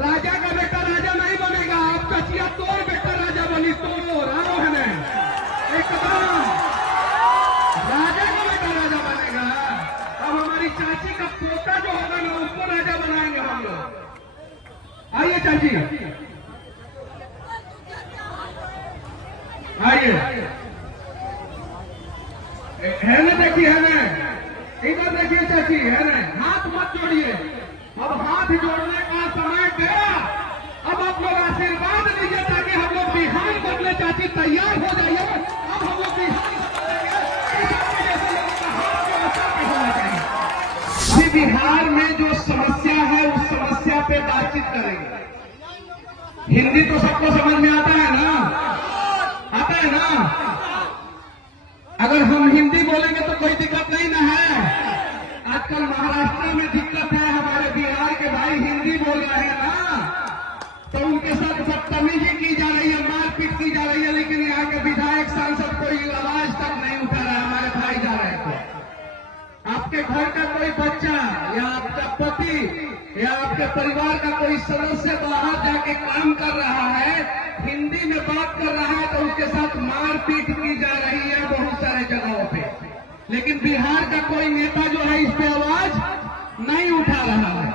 राजा का बेटा राजा नहीं बनेगा। आप कचिया तोड़ बेटा राजा बनी, तोड़ आओ है एकदम राजा का बेटा राजा बनेगा। अब हमारी चाची का पोता जो होगा ना, उसको राजा बनाएंगे हम लोग। आइए चाची, आइए, है ना, देखिए है ना, इधर देखिए चाची, है ना, हाथ मत जोड़िए, अब हाथ जोड़ने का समय गया। अब आप लोग आशीर्वाद दीजिए ताकि हम लोग बिहार बदले। चाची तैयार हो जाइए, अब हम लोग बिहार होना चाहिए। अभी बिहार में जो समस्या है उस समस्या पे बातचीत करेंगे। हिंदी तो सबको समझ में आता है ना, आता है ना। अगर हम हिंदी बोलेंगे तो कोई दिक्कत नहीं ना है। आजकल महाराष्ट्र में दिक्कत है, हमारे बिहार के भाई हिंदी बोल रहे हैं ना, तो उनके साथ बदतमीजी की जा रही है, मारपीट की जा रही है। लेकिन यहाँ के विधायक सांसद कोई आवाज तक नहीं उठा रहा है। हमारे भाई जा रहे हैं तो आपके घर का कोई बच्चा या आपका पति या आपके परिवार का कोई सदस्य बाहर जाके काम कर रहा है, हिंदी में बात कर रहा है, तो उसके साथ मारपीट की जा रही है बहुत सारे जगहों पे। लेकिन बिहार का कोई नेता जो है इस पे आवाज नहीं उठा रहा है।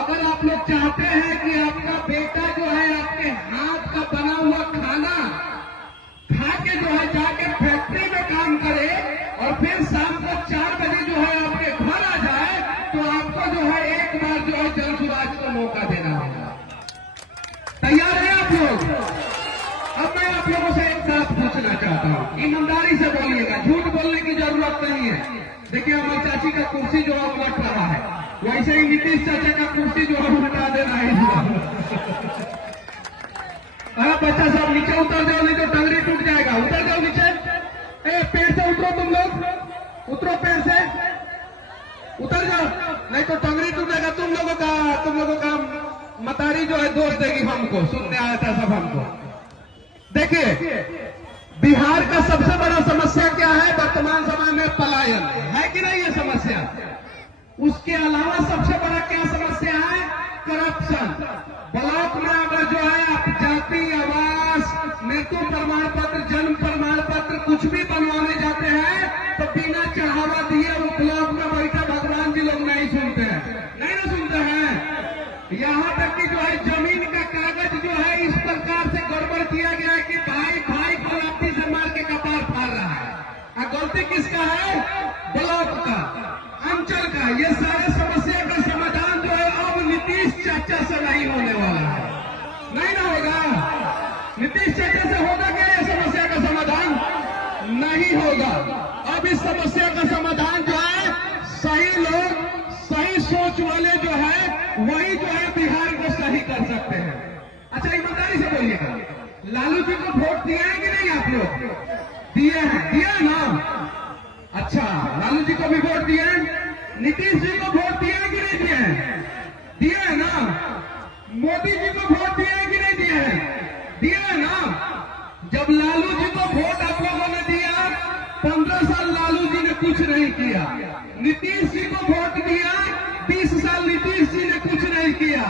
अगर आप लोग चाहते हैं कि आपका बेटा जो है आपके हाथ का बना हुआ खाना खा के जो है जाके फैक्ट्री में काम करे और फिर शाम को 4 बजे जो है आपके घर आ जाए, तो आपको जो है एक बार जो है जलसुराज को मौका देना होगा। तैयार है आप लोग? अब मैं आप लोगों से एक बात पूछना चाहता हूँ, ईमानदारी से बोलिएगा, झूठ बोलने की जरूरत नहीं है। देखिए हमारी चाची का कुर्सी जो है उलट रहा है, वैसे ही नीतीश चाचा का कुर्सी जो है उल्टा देना है। अरे बच्चा साहब नीचे उतर जाओ, नहीं तो टंगरी टूट जाएगा। उतर जाओ नीचे, पेड़ से उतरो, तुम लोग उतरो, पेड़ से उतर जाओ, नहीं तो टंगरी टूटेगा। तुम लोगों का मतारी जो है दोष देगी हमको, सुनने आया था सब हमको। देखिए बिहार का सबसे बड़ा समस्या क्या है वर्तमान समय में? पलायन है कि नहीं ये समस्या? उसके अलावा सबसे बड़ा क्या समस्या है? करप्शन। ब्लॉक में अगर जो है आप जाति, आवास, मृत्यु प्रमाण पत्र, जन्म प्रमाण पत्र कुछ भी बनवाने जाते हैं तो बिना चढ़ावा दिए वो ब्लॉक में बैठा भगवान जी लोग नहीं सुनते हैं, नहीं ना सुनते हैं। यहाँ तक कि जो है जमीन का कागज जो है इस प्रकार से गड़बड़ किया गया है कि भाई भाई को लाठी से मार के कपार फाड़ रहा है। गलती किसका है? ब्लॉक का, अंचल का। ये सारे समस्या का समाधान जो है अब नीतीश चाचा से नहीं होने वाला है, नहीं ना होगा। नीतीश चाचा से होगा क्या ये समस्या का समाधान? नहीं होगा। अब इस समस्या का समाधान जो है सही लोग, सही सोच वाले जो है वही जो है बिहार को सही कर सकते हैं। अच्छा ईमानदारी से बोलिएगा, लालू जी को वोट दिए हैं कि नहीं आप लोग? दिए हैं, दिया ना? अच्छा, लालू जी को भी वोट दिए हैं, नीतीश जी को वोट दिए हैं कि नहीं दिए हैं? दिए है ना? मोदी जी को वोट दिए हैं कि नहीं दिए हैं? दिए है ना? जब लालू जी को वोट आप लोगों ने दिया, 15 साल लालू जी ने कुछ नहीं किया। नीतीश जी को वोट दिया, 20 साल नीतीश जी ने कुछ नहीं किया।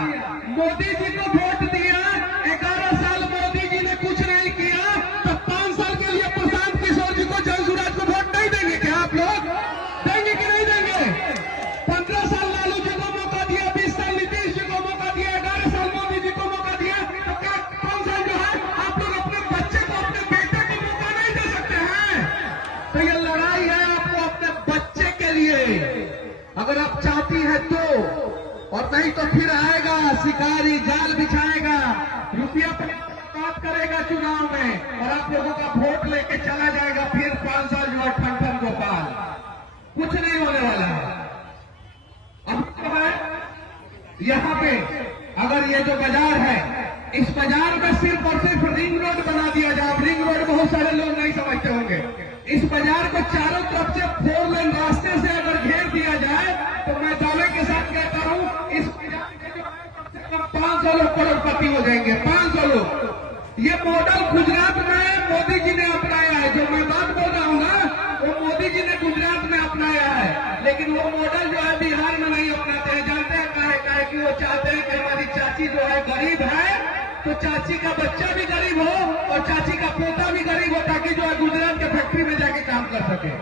मोदी जी को वोट दिया, 11 साल मोदी जी ने कुछ नहीं किया। तो 5 साल के लिए प्रशांत किशोर जी को, जलसुराज को वोट नहीं देंगे क्या आप लोग? देंगे कि नहीं देंगे? 15 साल लालू जी को मौका दिया, 20 साल नीतीश जी को मौका दिया, 11 साल मोदी जी को मौका दिया। तो क्या 5 साल जो है आप लोग अपने बच्चे को, अपने बेटे को मौका नहीं दे सकते हैं? तो ये लड़ाई है आपको अपने बच्चे के लिए, अगर आप चाहती है तो। और नहीं तो फिर आएगा शिकारी, जाल बिछाएगा, रुपया बात करेगा चुनाव में और आप लोगों का वोट लेके चला जाएगा। फिर 5 साल जो है ठन गोपाल, कुछ नहीं होने वाला है। अब तो है यहाँ पे, अगर ये जो बाजार है, इस बाजार में सिर्फ और सिर्फ रिंग रोड बना दिया जाए। रिंग रोड बहुत सारे लोग नहीं समझते होंगे। इस बाजार को चारों तरफ से 4 लेन रास्ते से अगर घेर दिया जाए तो मैं दावे के साथ कहता हूं इस बाजार के जो है कम से कम 500 लोग करोड़पति हो जाएंगे। 500 लोग। ये मॉडल गुजरात में मोदी जी ने अपनाया है। जो मैं बात बोल रहा हूं ना, वो मोदी जी ने गुजरात में अपनाया है, लेकिन वो मॉडल जो है बिहार में नहीं अपनाते हैं। जानते हैं काहे? है कि वो चाहते हैं कि हमारी चाची जो है गरीब है, तो चाची का बच्चा भी गरीब हो और चाची का पोता भी गरीब हो, ताकि जो है गुजरात के फैक्ट्री में जाके काम कर सके।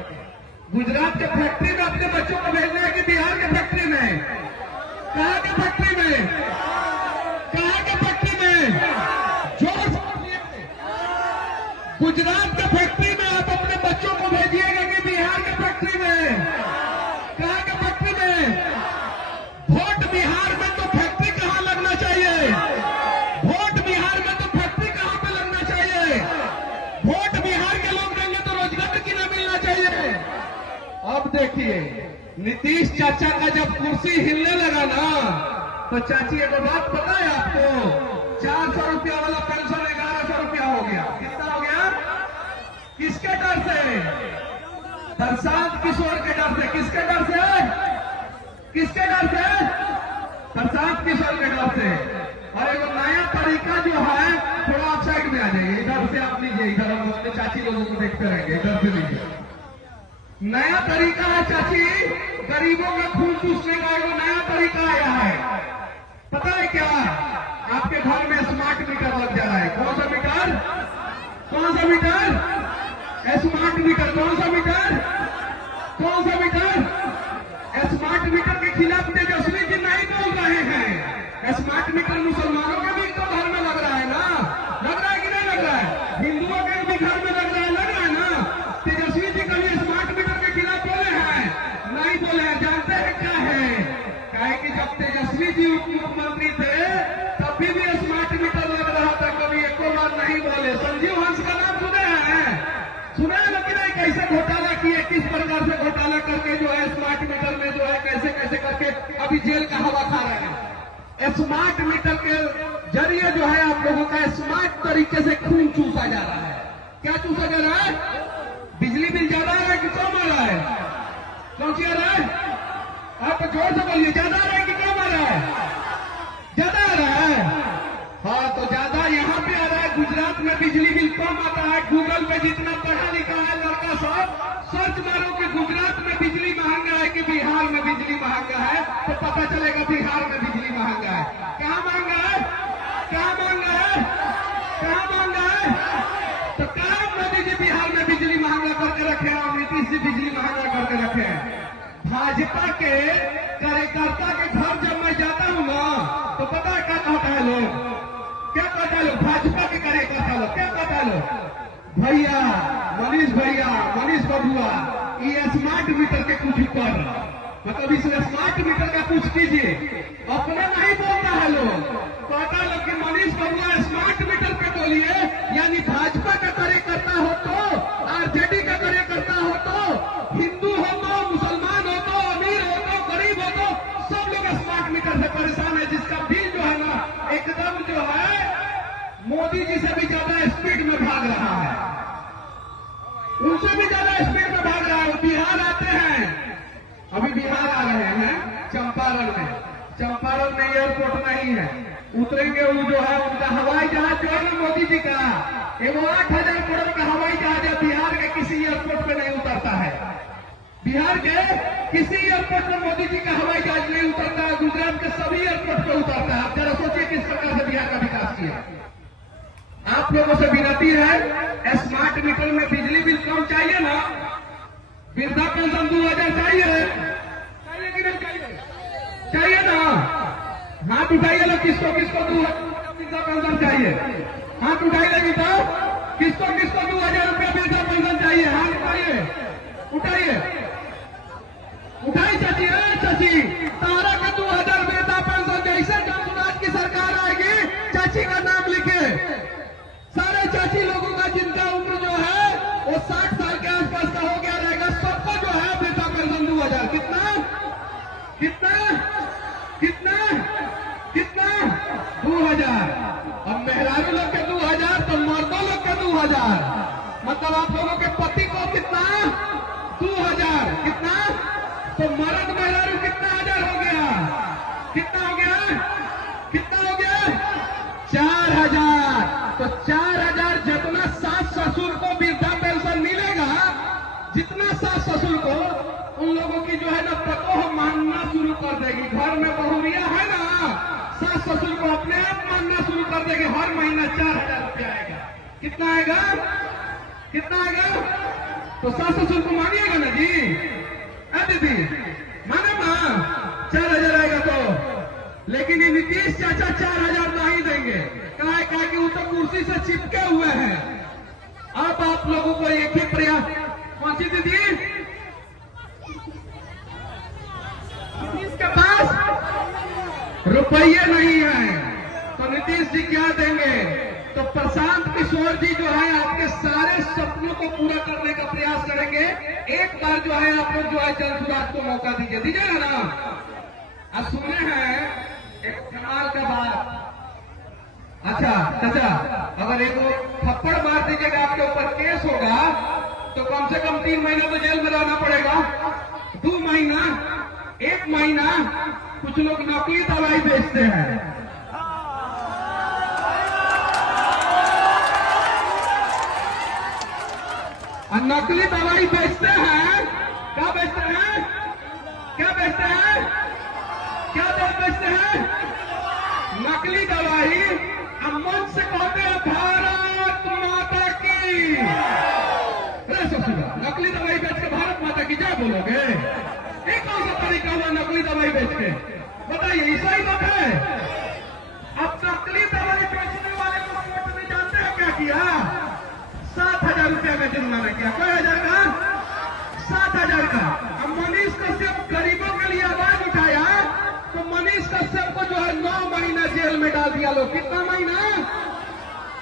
गुजरात के फैक्ट्री में अपने बच्चों को भेजना है कि बिहार के फैक्ट्री में? कहाँ के फैक्ट्री में? कहाँ के फैक्ट्री में? जोर से गुजरात के फैक्ट्री में आप अपने बच्चों को भेजिएगा कि बिहार के फैक्ट्री में? कहाँ के फैक्ट्री में? वोट बिहार में तो फैक्ट्री कहाँ लगना चाहिए? वोट बिहार में तो फैक्ट्री कहाँ पे लगना चाहिए? वोट बिहार के लोग देंगे तो रोजगार की न मिलना चाहिए। अब देखिए, नीतीश चाचा का जब कुर्सी हिलने लगा ना, तो चाची एक बात पता है आपको, 400 रुपया वाला पेंशन 1100 रुपया हो गया। कितना हो गया? किसके डर से? प्रशांत किशोर के डर से। किसके डर से? किसके डर से? प्रशांत किशोर के डर से। और एक नया तरीका जो है, थोड़ा आप साइड में आ जाइए, इधर से आप लीजिए, इधर हम अपने चाची लोगों को देखते रहेंगे, इधर से लीजिए। नया तरीका है चाची, गरीबों का खून चूसने का एक नया तरीका आया है। पता है क्या? आपके घर में स्मार्ट मीटर लग जा रहा है। कौन सा मीटर? कौन सा मीटर? Smart meter. कौन सा मीटर? कौन सा मीटर? स्मार्ट मीटर के खिलाफ तेजस्वी जी नहीं बोल रहे हैं। स्मार्ट मीटर मुसलमानों के भी तो घर में लग रहा है ना? लग रहा है कि नहीं लग रहा है? हिंदुओं के भी घर में लग रहा है ना? तेजस्वी जी कभी स्मार्ट मीटर के खिलाफ बोले हैं? नहीं बोले हैं। जानते हैं क्या है? कहे कि जब तेजस्वी जी उप मुख्यमंत्री थे तब भी स्मार्ट मीटर लग रहा था, कभी एको बार नहीं बोले। संजीव हंस का नाम सुने हैं? सुना है ना कि नहीं? कैसे घोटाला किए, किस प्रकार से घोटाला करके जो है स्मार्ट मीटर में जो है कैसे कैसे करके अभी जेल का हवा खा रहे हैं। स्मार्ट मीटर के जरिए जो है आप लोगों का स्मार्ट तरीके से खून चूसा जा रहा है। क्या चूसा जा रहा है? बिजली बिल ज्यादा आ रहा है कि कम आ रहा है? कौन सी आ रहा है? आप जोर से बोलिए, ज्यादा आ रहा है कि कम आ रहा है? ज्यादा आ रहा है। हाँ, तो ज्यादा यहाँ पे आ रहा है। गुजरात में बिजली बिल कम आता है। गूगल पे जितना पढ़ा लिखा है लड़का सब, सर्च मारो कि गुजरात में बिजली महंगा है कि बिहार में बिजली महंगा है, तो पता चलेगा बिहार में बिजली महंगा है। कहाँ महंगा है? कहाँ महंगा है? कहाँ महंगा है? तो कहाँ मोदी जी बिहार में बिजली महंगा करके रखे हैं और नीतीश जी बिजली महंगा करके रखे हैं? भाजपा के कार्यकर्ता के घर जब मैं जाता हूँ ना, तो पता है क्या कहता है लोग? क्या कहता है लोग? भाजपा के कार्यकर्ता लोग क्या कहता है लोग? भैया, मनीष बबुआ, ये स्मार्ट मीटर के कुछ कर, मतलब इस स्मार्ट मीटर का कुछ कीजिए। अपने नहीं बोलता है लोग, कहता लोग कि मनीष बबुआ स्मार्ट मीटर पे बोलिए। यानी भाजपा का कार्यकर्ता हो तो, आरजेडी का कार्यकर्ता हो तो, हिंदू हो तो, मुसलमान हो तो, अमीर हो तो, गरीब हो तो, सब लोग स्मार्ट मीटर से परेशान है, जिसका बिल जो है ना एकदम जो है मोदी जी से भी ज्यादा स्पीड में भाग रहा है, उनसे भी ज्यादा स्पीड में भाग रहा है। वो बिहार आते हैं, अभी बिहार आ रहे हैं चंपारण में। चंपारण में एयरपोर्ट नहीं है, उतरेंगे वो जो है उनका हवाई जहाज जो है ना मोदी जी का, वो 8,000 करोड़ का हवाई जहाज है, बिहार के किसी एयरपोर्ट पे नहीं उतरता है। बिहार के किसी एयरपोर्ट पर मोदी जी का हवाई जहाज नहीं उतरता है, गुजरात के सभी एयरपोर्ट पे उतरता है। आप जरा सोचिए किस प्रकार से बिहार का विकास किया। आप लोगों से विनती है, स्मार्ट मीटर में बिजली बिल कम चाहिए ना, वृद्धा पेंशन 2000 चाहिए कि नहीं चाहिए? चाहिए ना? हाथ उठाइए लोग, किसको किसको 2000 वृद्धा पेंशन चाहिए? हाथ उठाइए तो किसको किसको 2000 रुपया वृद्धा पेंशन चाहिए? हाथ उठाइए, उठाइए, उठाई चाची। चाची, तारा का 2000 वृद्धा पेंशन। जैसे जनसुराज की सरकार आएगी, चाची का नाम लिखे, सारे चाची लोगों का जिनका उम्र जो है वो 60 साल के आसपास का हो गया रहेगा, सबको जो है वृद्धा पेंशन 2000। कितना कितना कितना कितना? 2000। अब मेहरारू लोग के 2000 तो मर्दों लोग के 2000, मतलब आप लोगों के पति को कितना? 2000। कितना? तो मर्द मेहरारू कितना हजार हो गया? कितना हो गया? कितना हो गया? 4000। तो 4000 जितना सास ससुर को वृद्धा पेंशन मिलेगा, जितना सास ससुर को, उन लोगों की जो है ना पतोह मानना शुरू कर देगी। घर में बहुरिया है ना, कर देंगे, हर महीना 4000 रुपया आएगा। कितना आएगा? कितना आएगा? तो सास ससुर को मानिएगा ना जी? दीदी माने ना 4000 आएगा तो। लेकिन ये नीतीश चाचा 4000 नहीं देंगे। कहा कि वो तो कुर्सी से चिपके हुए हैं। अब आप लोगों को एक ही प्रयास, कौन सी दीदी? नीतीश के पास रुपये नहीं है तो नीतीश जी क्या देंगे? तो प्रशांत किशोर जी जो है आपके सारे सपनों को पूरा करने का प्रयास करेंगे। एक बार जो है आप लोग जो है जन सुराज को मौका दीजिए, दीजिएगा ना? अब सुने हैं एक कमाल का बात। अच्छा चाचा, अगर एक थप्पड़ मार दीजिएगा आपके ऊपर केस होगा तो कम से कम 3 महीना तो जेल में रहना पड़ेगा। 2 महीना, 1 महीना। कुछ लोग नकली दवाई बेचते हैं। नकली दवाई बेचते हैं। क्या बेचते हैं? क्या बेचते हैं? क्या बेचते हैं? नकली दवाई। मन से कहते हैं भारत माता की। नकली दवाई बेच के भारत माता की जय बोलोगे? एक कौन सा तरीका हुआ नकली दवाई बेच के? बताइए, ऐसा ही बात है। अब नकली दवाई बेचने वाले को कोर्ट में जानते हैं क्या किया? 7000 रुपया का जुर्माना किया। कई हजार का? 7000 का। अब मनीष कश्यप गरीबों के लिए आवाज उठाया तो मनीष कश्यप को जो है 9 महीना जेल में डाल दिया लोग। कितना महीना?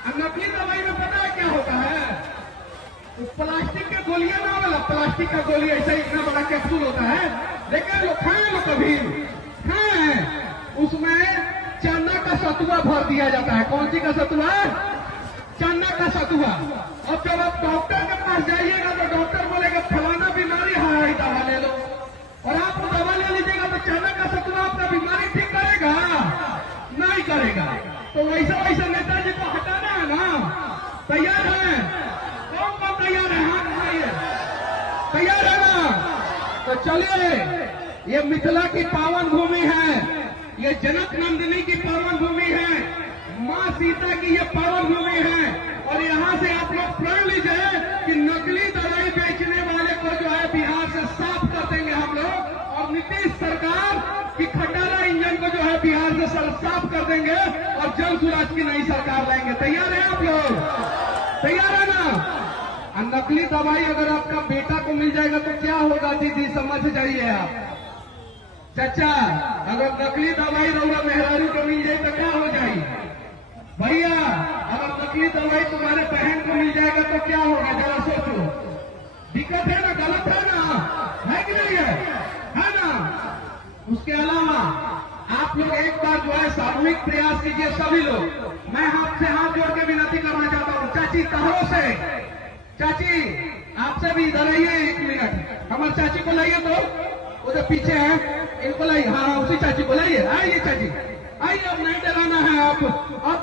अब नकली दवाई में पता है क्या होता है? तो प्लास्टिक के गोलियां ना वाला, प्लास्टिक का गोली ऐसा इतना बड़ा कैप्सूल होता है। लेकिन लोग खाए, लोग कभी खाए, उसमें चना का सतुआ भर दिया जाता है। कौन सी का सतुआ? चना का सतुआ। और जब आप डॉक्टर के पास जाइएगा तो डॉक्टर बोलेगा फलाना बीमारी है, दवा ले लो। और आप दवा ले लीजिएगा तो चना का सतुआ आपका बीमारी ठीक करेगा? नहीं करेगा। तो वैसा वैसा नेताजी को हटाना है ना? तैयार है? कौन कौन तैयार है? हाथ उठाइए। तैयार है ना? तो चलिए, ये मिथिला की पावन भूमि है, ये जनक नंदिनी की पावन भूमि है, माँ सीता की ये पावन भूमि है। और यहाँ से आप लोग प्रण लीजिए कि नकली दवाई बेचने वाले को जो है बिहार से साफ कर देंगे हम लोग। और नीतीश सरकार की खटारा इंजन को जो है बिहार से साफ कर देंगे और जन सुराज की नई सरकार लाएंगे। तैयार है आप लोग? तैयार है ना? नकली दवाई अगर आपका बेटा को मिल जाएगा तो क्या होगा दीदी, समझ जाइए आप। चाचा, अगर नकली दवाई रउआ मेहरारू को मिल जाए तो क्या हो जाएगी? भैया, अगर नकली दवाई तुम्हारे बहन को मिल जाएगा तो क्या होगा? जरा सोचो। दिक्कत है ना? गलत है ना? है कि नहीं है ना? उसके अलावा आप लोग एक बार जो है सामूहिक प्रयास कीजिए सभी लोग। मैं हाथ से हाथ जोड़ के विनती करना चाहता हूँ। चाची कहो से, चाची आपसे भी इधर आइए 1 मिनट। हमारे चाची को लाइए तो, वो जो पीछे है इनको लाइए। हाँ, उसी चाची को लाइए। आइए चाची, आइए। अब नहीं डराना है। अब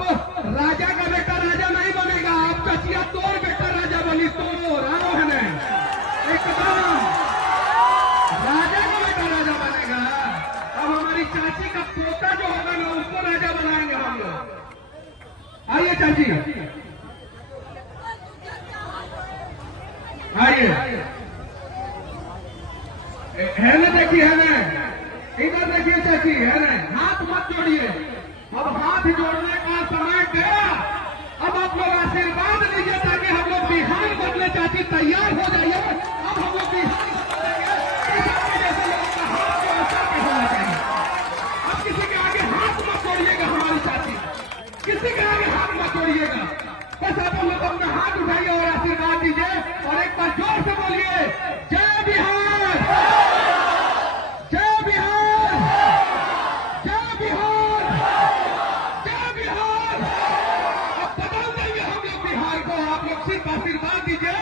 राजा का बेटा राजा नहीं बनेगा। आप चाचिया तोर बेटा राजा बनी, तोर आओ है ना? एकदम राजा का बेटा राजा बनेगा। अब हमारी चाची का पोता जो होगा ना उसको राजा बनाएंगे हम लोग। आइए चाची, आइए। है ना? देखिए, है ना? इधर देखिए चाची, है ना? हाथ मत जोड़िए। अब हाथ जोड़ने का समय गया। अब आप लोग आशीर्वाद लीजिए ताकि हम लोग बिहार बदले। चाची तैयार हो जाइए। अब हम लोग बिहार बदलेंगे। जैसे लोगों का हाथ जो असर के होना चाहिए। अब किसी के आगे हाथ मत जोड़िएगा। हमारी चाची किसी के आगे हाथ मत जोड़िएगा। बस आप लोग अपना हाथ उठाइए और आशीर्वाद दीजिए। और एक बार जोर से बोलिए, जय बिहार, जय बिहार, जय बिहार, जय बिहार। अब बदल देंगे हम लोग बिहार को। आप लोग सिर्फ आशीर्वाद दीजिए।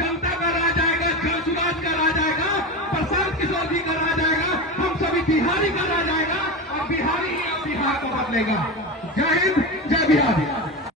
जनता का राज आएगा, जन सुराज का राज आएगा, प्रशांत किशोर जी का राज आएगा, हम सभी बिहारी का राज आएगा और बिहारी ही अब बिहार को बदलेगा।